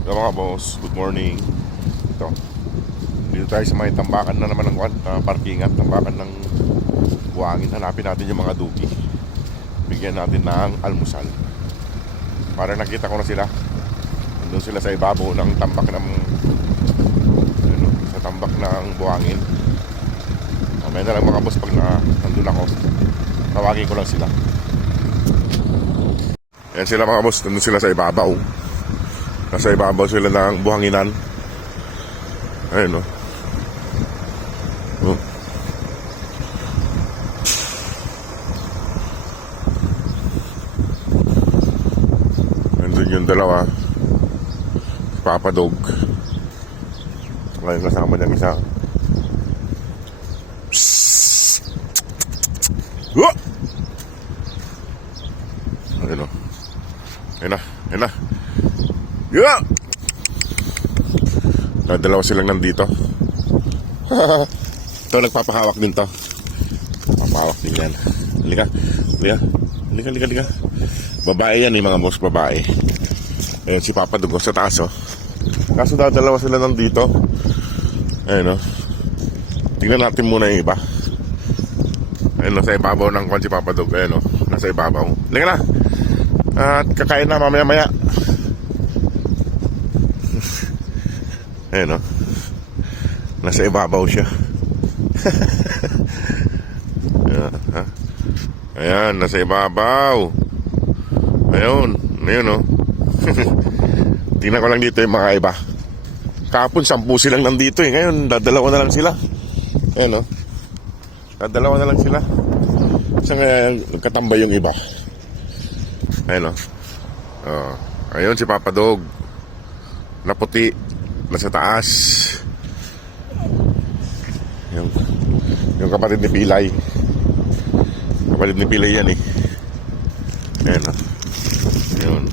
Hello mga boss, good morning. Ito, dito tayo sa may tambakan na naman ng parkingan, tambakan ng buhangin. Hanapin natin yung mga dugi. Bigyan natin ng almusal. Para nakita ko na sila. Nandun sila sa ibabaw ng tambak ng sa tambak ng buhangin. Mamaya na lang mga boss pag nandun ako. Tawagin ko lang sila. Ayan sila mga boss, nandun sila sa ibabaw. Nasa ibabaw sila ng buhanginan. Ayun o. Oh. Nandun yung dalawa. Papa Dog. Ngayon kasama niyang isa. Oh! Ayun o. Ayun na. Ayun na. Yeah! Dalawa silang nandito. Ito nagpapahawak din to. Papahawak din yan. Halika. Halika. Halika, halika, halika. Babae yan mga boss, babae. Ayun si Papa Dugo sa taas oh. Kaso dalawa sila nandito. Ayun oh. Tingnan natin muna yung iba. Ayun nasa ibabaw ng kwan si Papa Dugo. Ayun oh. Nasa ibabaw. Halika na. At kakain na mamaya maya. Ayun o. Nasa ibabaw siya. Ayan, nasa ibabaw. Ayun. Ayun o. Tingnan ko lang dito yung mga iba. Kahapon 10 silang nandito eh. Ngayon dadalawa na lang sila. Ayun o. Dadalawa na lang sila. Kasi ngayon nagkatambay yung iba. Ayun o. Ayun si Papa Dog. Naputi. Nasa taas. Yung kapatid ni Pilay. Kapatid ni Pilay yan eh. Ayan o. Ayan.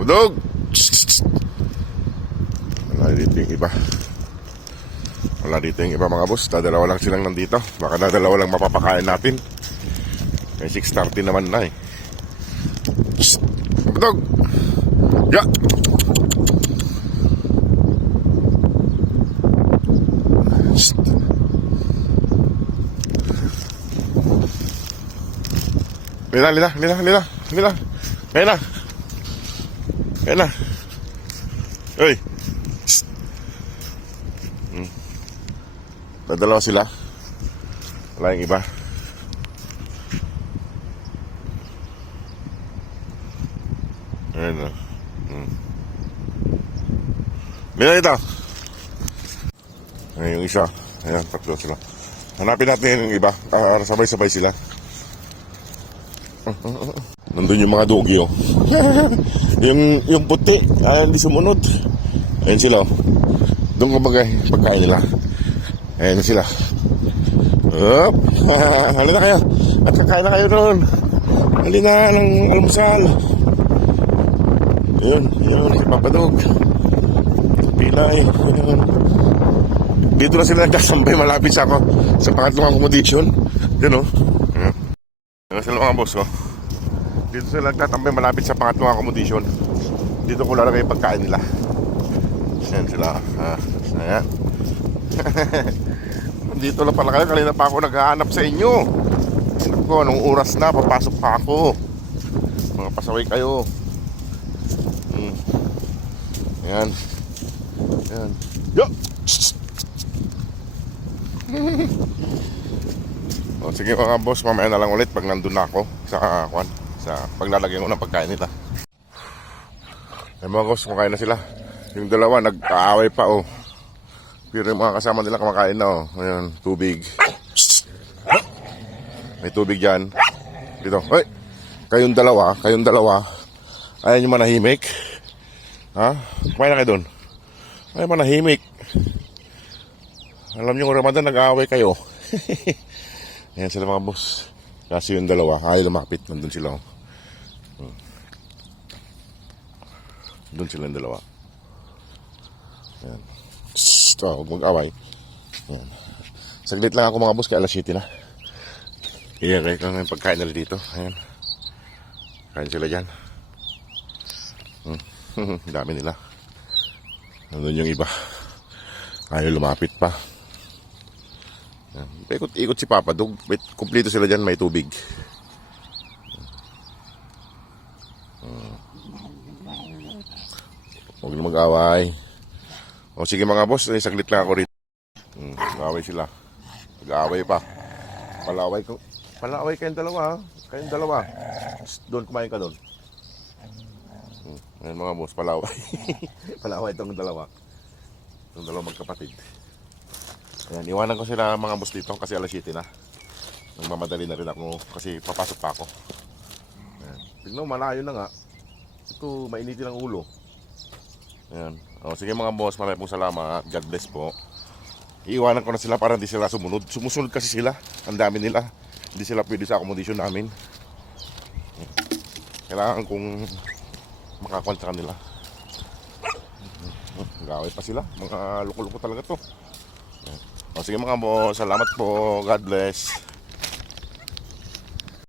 Budog! Wala dito yung iba. Wala dito yung iba mga boss. Dadalawa lang silang nandito. Baka dadalawa lang mapapakain natin. May 6:30 naman na eh. Budog! Ya! Lila, lila, lila, lila, lila. Kaya na. Kaya na. Uy. Dadalawa sila. Wala yung iba. Ayan na. Lila ito. Ayan yung isa. Ayan, tatlo sila. Hanapin natin yung iba. Sabay-sabay sila. Nandun yung mga dogi oh. yung puti hindi sumunod. Ayun sila oh. Doon kumbaga pagkain nila. Ayun sila. Up. Halina na kayo. At kakain na kayo doon. Halina ng almusal. Ayun si Papa Dog. Pilay. Ayun. Dito na sila nagkasambay malapit sa ako. Sa pangatlong accommodation. Yun oh. Ayun sila mga boss oh. Dito sila nagtatambay malapit sa pangatlong accommodation. Dito ko lalagay yung pagkain nila. Ayan sila. Ayan. Dito lang pala kayo. Kanina pa ako naghahanap sa inyo. Naku, anong oras na? Papasok pa ako. Mga pasaway kayo. Ayan. Ayan. Yo! O, sige mga boss, mamaya na lang ulit pag nandun na ako sa paglalagyan ko ng pagkain nila. Ay mga boss, kumakain na sila. Yung dalawa nag-aaway pa oh. Pero yung mga kasama nila kumakain na oh. Ayan, tubig. May tubig dyan. Dito. Ay! Kayong dalawa. Ayaw nyo manahimik. Ha? Kumain na kayo doon. Ayaw manahimik. Alam nyo kung Ramadan nag-aaway kayo. Ayan sila mga boss. Kasi yung dalawa, ayaw lumapit. Nandun sila. Doon sila yung dalawa. Ayan. Huwag mag-away. Ayan. Saglit lang ako mga boss, kaya alas 7 na. Iyaray ko ng pagkain nila dito. Ayan. Kain sila dyan. Dami nila. Nandun yung iba. Ayaw lumapit pa. Ikot-ikot si Papa Dog. Kumplito sila dyan, may tubig. Huwag na mag-away. O sige mga boss, saglit lang ako rito. Mag-away sila. Mag-away pa. Palaway kayong dalawa ha. Kayong dalawa. Doon, kumain ka doon. Ayan mga boss, palaway. Palaway itong dalawa. Itong dalawa magkapatid. Ayan, iwanan ko sila mga boss dito kasi alas 7 na. Nagmamadali na rin ako kasi papasok pa ako. Ayan. Tignan mo, malayo na nga. Ito, mainitin ang ulo. Ayan. O, sige mga boss, maraming pong salamat. God bless po. Iiwanan ko na sila para hindi sila sumunod. Sumusunod kasi sila. Ang dami nila. Hindi sila pwede sa accommodation namin. Kailangan kong makakuan sa kanila. Gawin pa sila. Mga loko-loko talaga to. O, sige mga boss, salamat po. God bless.